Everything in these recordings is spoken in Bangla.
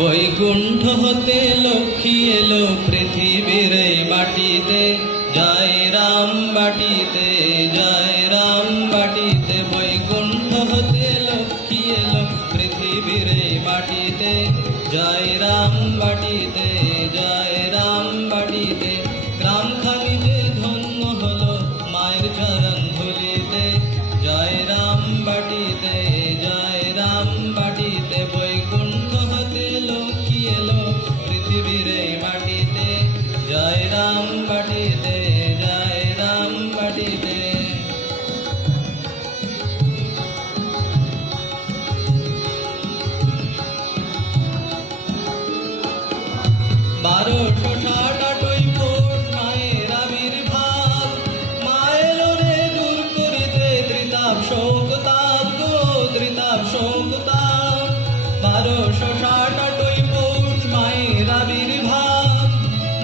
বৈকুণ্ঠ হতে লক্ষ্মী এলো পৃথিবীর মাটিতে, জয় রাম বাটিতে, জয় রাম বাটিতে। বৈকুণ্ঠ হতে লক্ষ্মী এলো পৃথিবীর মাটিতে, জয় রাম বাটিতে, জয় রাম বাটিতে। গ্রামখানি যে ধন্য হলো মায়ের চরণ ধুলিতে, জয় রাম বাটিতে, জয় রাম বাটিতে। বৈকুণ্ঠ হতে লক্ষ্মী এলো পৃথিবীর মাটিতে, জয় রাম বাটিতে, জয় রাম বাটিতে। বারোশো ষাটই পৌষ মায়ের আবির্ভাব, মা এলো রে দূর করিতে ধৃতাপ শোক তাপ গো, ধৃতাপ শোক তাপ। বারোশো ষাটই পৌষ মায়ের আবির্ভাব,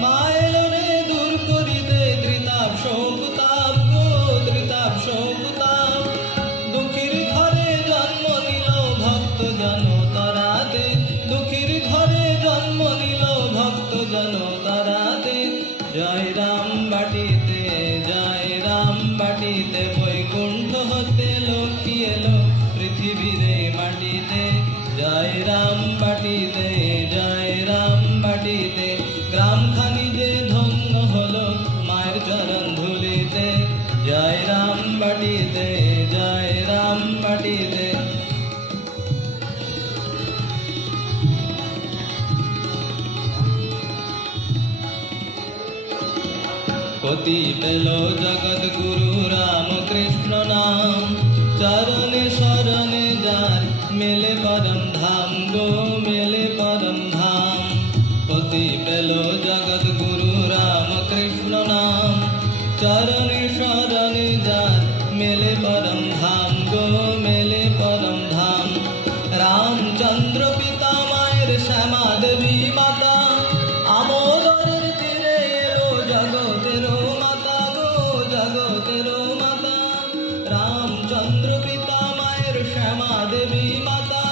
মা এলো রে দূর করিতে ধৃতাপ শোক তাপ গো, ধৃতাপ শোক তাপ। দুঃখীর ঘরে জন্ম নিল ভক্ত জন তারাতে, দুঃখীর ঘরে জন্ম নিল ভক্ত জন তারাতে, জয় রাম বাটিতে, জয় রাম বাটিতে। বৈকুণ্ঠ হতে লক্ষ্মী এলো পৃথিবীর মাটিতে, জয় রাম বাটিতে, জয় রাম বাটিতে। গ্রামখানি যে ধন্য হলো মায়ের চরণ ধুলিতে, জয় রাম বাটিতে, জয় রাম বাটিতে। পতি পেল জগৎ গুরু রাম কৃষ্ণ নাম, চরণে শরণে যার মেলে পরম ধাম গো, মেলে পরম ধাম। পতি পেল জগৎ গুরু রাম কৃষ্ণ নাম, চরণে শরণে যার মেলে পরম ধাম গো, মেলে পরম ধাম। রামচন্দ্র পিতা মায়ের শ্যামা দেবী মাতা, আমোদরের তীরে এলো জগতের মাতা গো, জগতের মাতা। রামচন্দ্র পিতা মায়ের শ্যামা দেবী মাতা,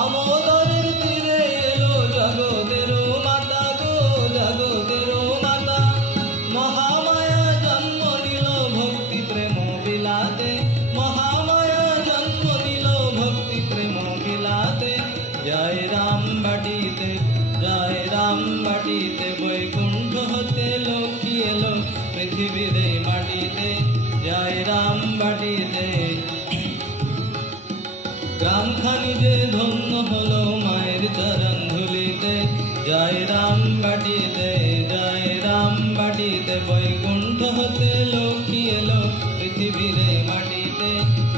আমোদরের তীরে এলো জগতের মাতা গো, জগতের মাতা। মহামায়া জন্ম নিল ভক্তি প্রেম বিলাতে, মহামায়া জন্ম নিল ভক্তি প্রেম বিলাতে, জয় রাম বাটিতে, জয় রাম বাটিতে। বৈকুণ্ঠ হতে লক্ষ্মী এলো পৃথিবীর মাটিতে, জয় রাম বাটিতে। গ্রামখানি যে ধন্য হলো মায়ের চরণ ধুলিতে, জয় রাম বাটিতে, জয় রাম বাটিতে। বৈকুণ্ঠ হতে লক্ষ্মী এলো পৃথিবীর মাটিতে,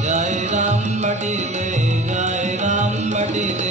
জয় রাম বাটিতে, জয় রাম বাটিতে।